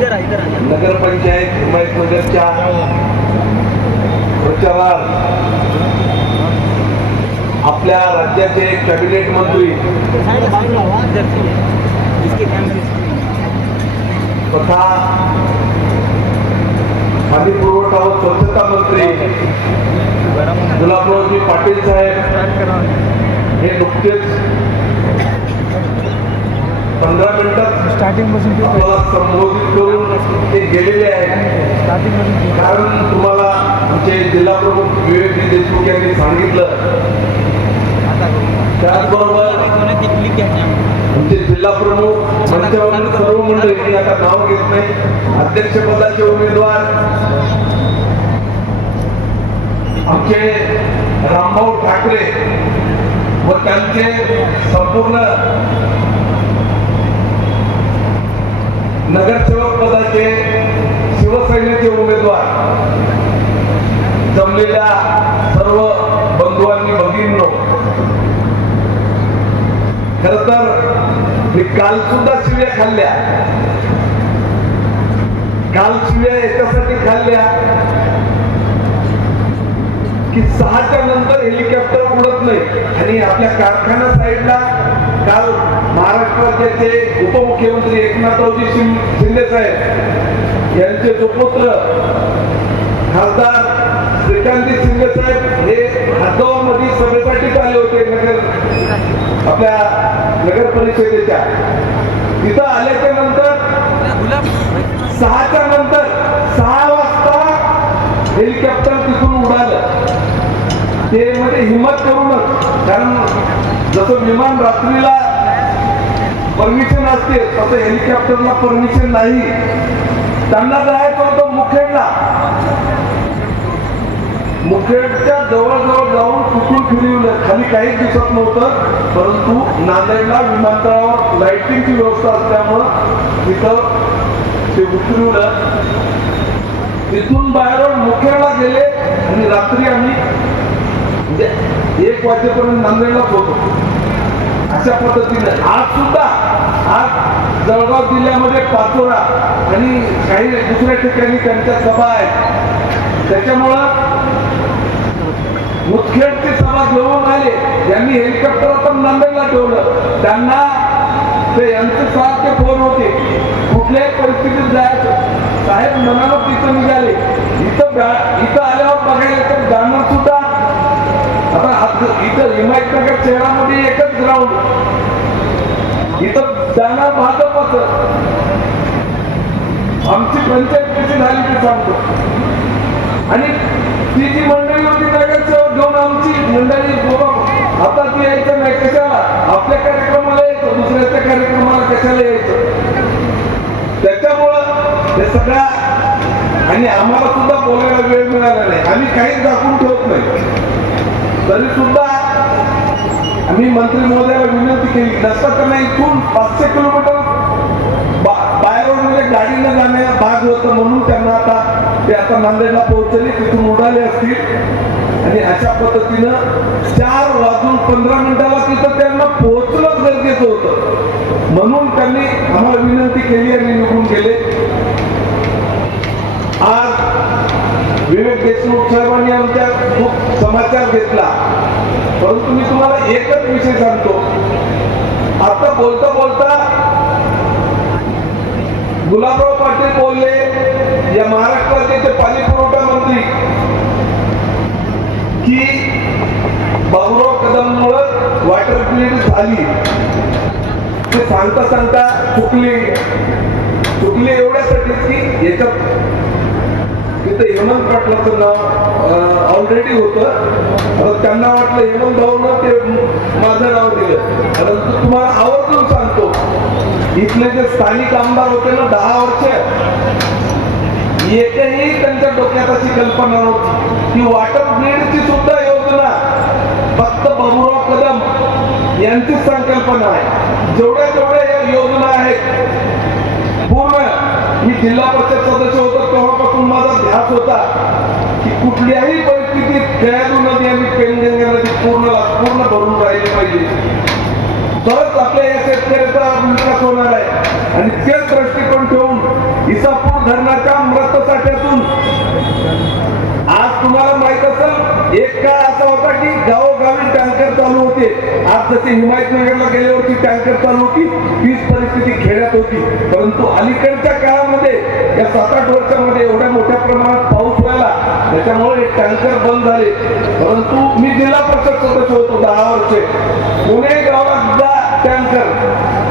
नगरपंचायत हिमायतनगरच्या प्रचारात आपल्या राज्याचे कॅबिनेट मंत्री तथा पाणी पुरवठा व स्वच्छता मंत्री गुलाबरावजी पाटील साहेब हे नुकतेच 15 मिनिटात स्टार्टिंग आपल्याला संबोधित करून ते गेलेले आहेत. कारण तुम्हाला आमचे जिल्हा प्रमुख विवेक देशमुख यांनी सांगितलं. त्याचबरोबर आमचे जिल्हा प्रमुख मंचावरील सर्व मंडळी, आता नाव घेत नाही, अध्यक्षपदाचे उमेदवार आमचे रामभाऊ ठाकरे व त्यांचे संपूर्ण नगरसेवक पदाचे शिवसेनेचे उमेदवार जमलेल्या सर्व बंधुवांनी भगिनींनो, खर तर मी काल सुद्धा शिव्या खाल्ल्या. काल शिव्या याच्यासाठी खाल्ल्या की 6च्या नंतर हेलिकॉप्टर उडत नाही. आणि आपल्या कारखाना साईडला काल महाराष्ट्र राज्याचे उपमुख्यमंत्री एकनाथरावजी शिंदे साहेब यांचे सुपुत्र खासदार श्रीकांत शिंदे साहेब हे हातगावामध्ये सभेसाठीच आले होते. आपल्या नगर परिषदेच्या तिथं आल्याच्या नंतर 6च्या नंतर 6 वाजता हेलिकॉप्टर तिथून उडालं. ते मध्ये हिंमत करूनच, कारण जसं विमान रात्रीला परमिशन असते तसं हेलिकॉप्टरला परमिशन नाही. त्यांना जायचं होतं मुखेडला. मुखेडच्या जवळजवळ जाऊन कुठून फिरवलं, खाली काहीच दिसत नव्हतं. परंतु नांदेडला विमानतळावर लाईटिंगची व्यवस्था असल्यामुळं तिथं ते उतरवलं. तिथून बाहेर मुखेडला गेले आणि रात्री आम्ही 1 वाजेपर्यंत नांदेडलाच होतो. अशा पद्धतीने आज सुद्धा जळगाव जिल्ह्यामध्ये पाचोरा आणि काही दुसऱ्या ठिकाणी त्यांच्या सभा आहेत. त्याच्यामुळं मुदखेडची सभा घेऊन आले. यांनी हेलिकॉप्टर पण नांदेडला ठेवलं. त्यांना ते यांचे सारखे फोन होते, कुठल्याही परिस्थितीत जायचं. साहेब मनाला तिथं निघाले. इथं आल्यावर बघायला तर जाणार सुद्धा. आता इथं हिमायतनगर शहरामध्ये एकच ग्राउंड, इथं जाणार भाजपच. आमची पंचायत कशी झाली ते सांगतो. आणि ती जी मंडळी होती नगरसेवक घेऊन आमची मंडळी, आता ती यायचं नाही. कशाला? आपल्या कार्यक्रमाला यायचं, दुसऱ्याच्या कार्यक्रमाला कशाला यायचं? त्याच्यामुळं हे सगळ्या, आणि आम्हाला सुद्धा बोलायला वेळ मिळाला नाही. आम्ही काहीच दाखवून ठेवत नाही. तरी सुद्धा आम्ही मंत्री महोदयाला विनंती केली. नसता त्यांना इथून 500 किलोमीटर बाहेर गाडीनं जाण्या भाग होतं, म्हणून त्यांना आता नांदेडला पोहोचले, तिथून उडाले असतील. आणि अशा पद्धतीनं 4:15 तिथं त्यांना पोहोचणं गरजेचं होतं. म्हणून त्यांनी आम्हाला विनंती केली आणि निघून गेले. आज विवेक देशमुख साहेबांनी आमच्या खूप समाचार घेतला. परंतु मी तुम्हाला एकच विषय सांगतो. आता बोलता बोलता गुलाबराव पाटील बोलले, या महाराष्ट्राचे पाणी पुरवठा मंत्री, की बाबुराव कदममुळे वॉटर ग्रीड झाली. ते सांगता सांगता चुकले एवढ्यासाठी की याच्यात तिथं हेमंत पाटलाचं नाव ऑलरेडी होतं. त्यांना वाटलं हेमंत भाऊनं ते माझं नाव दिलं. परंतु तुम्हाला आवर्जून सांगतो, इथले जे स्थानिक आमदार होते ना 10 वर्ष, एकही त्यांच्या डोक्यात अशी कल्पना नव्हती की वॉटर ग्रीडची सुद्धा योजना फक्त बाबुराव कदम यांचीच संकल्पना आहे. जेवढ्या या योजना आहेत, पूर्ण मी जिल्हा परिषद सदस्य होतो तेव्हापासून माझा ध्यास होता की कुठल्याही परिस्थितीत दयाळू नदी आणि पेनगंगा नदी पूर्ण भरून राहिली पाहिजे. तरच आपल्या या शेतकऱ्याचा विकास होणार आहे. आणि तेच दृष्टिकोन ठेवून इसा एक काळ असा होता की गावोगावी टँकर चालू होते. आज जसे हिमायतनगरला गेल्यावरती टँकर चालू होती, तीच परिस्थिती खेड्यात होती. परंतु अलीकडच्या काळामध्ये या 7-8 वर्षामध्ये एवढ्या मोठ्या प्रमाणात पाऊस व्हायला त्याच्यामुळे टँकर बंद झाले. परंतु मी जिल्हा परिषद सदस्य होतो 10 वर्षे. पुणे गावात टँकर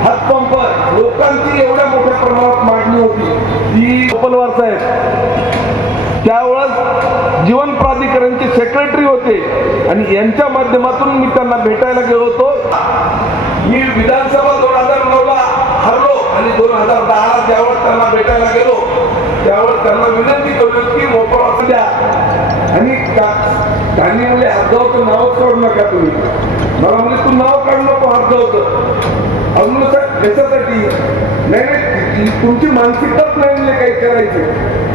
हातपंप लोकांची एवढ्या मोठ्या प्रमाणात मागणी होती ती गोपालवार साहेब त्यावेळेस जीवन प्राधिकरणचे सेक्रेटरी होते आणि यांच्या माध्यमातून मी त्यांना भेटायला गेलो होतो. मी विधानसभा 2009ला हरलो आणि 2010ला ज्यावेळेस त्यांना भेटायला गेलो त्यावेळेस त्यांना विनंती केली की मोकळा द्या आणि त्यांनी म्हणजे हरगावचं नावच काढू नका तुम्ही. मला म्हणजे तू नाव काढू नको हरगावचं. अजून कशासाठी नाही तुमची मानसिकताच नाही म्हणजे काही करायचे.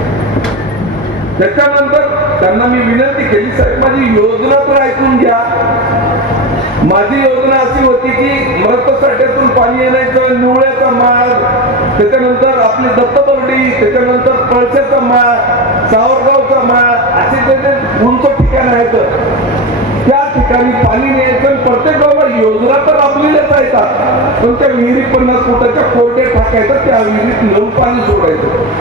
त्याच्यानंतर त्यांना मी विनंती केली साहेब माझी योजना तर ऐकून घ्या. माझी योजना अशी होती की मृतसाठ्यातून पाणी येण्याचं निवळ्याचा मार्ग, त्याच्यानंतर आपली दत्तबर्डी, त्याच्यानंतर पळसेचा माळ, सावरगावचा माळ असे त्याचे उंच ठिकाण आहेत. त्या ठिकाणी पाणी न्यायचं. प्रत्येक गावाला योजना तर आपल्यालाच आहेत पण त्या विहिरी 50 फुटाच्या कोरड्या टाकायचं, त्या विहिरीत नेऊन पाणी सोडायचं.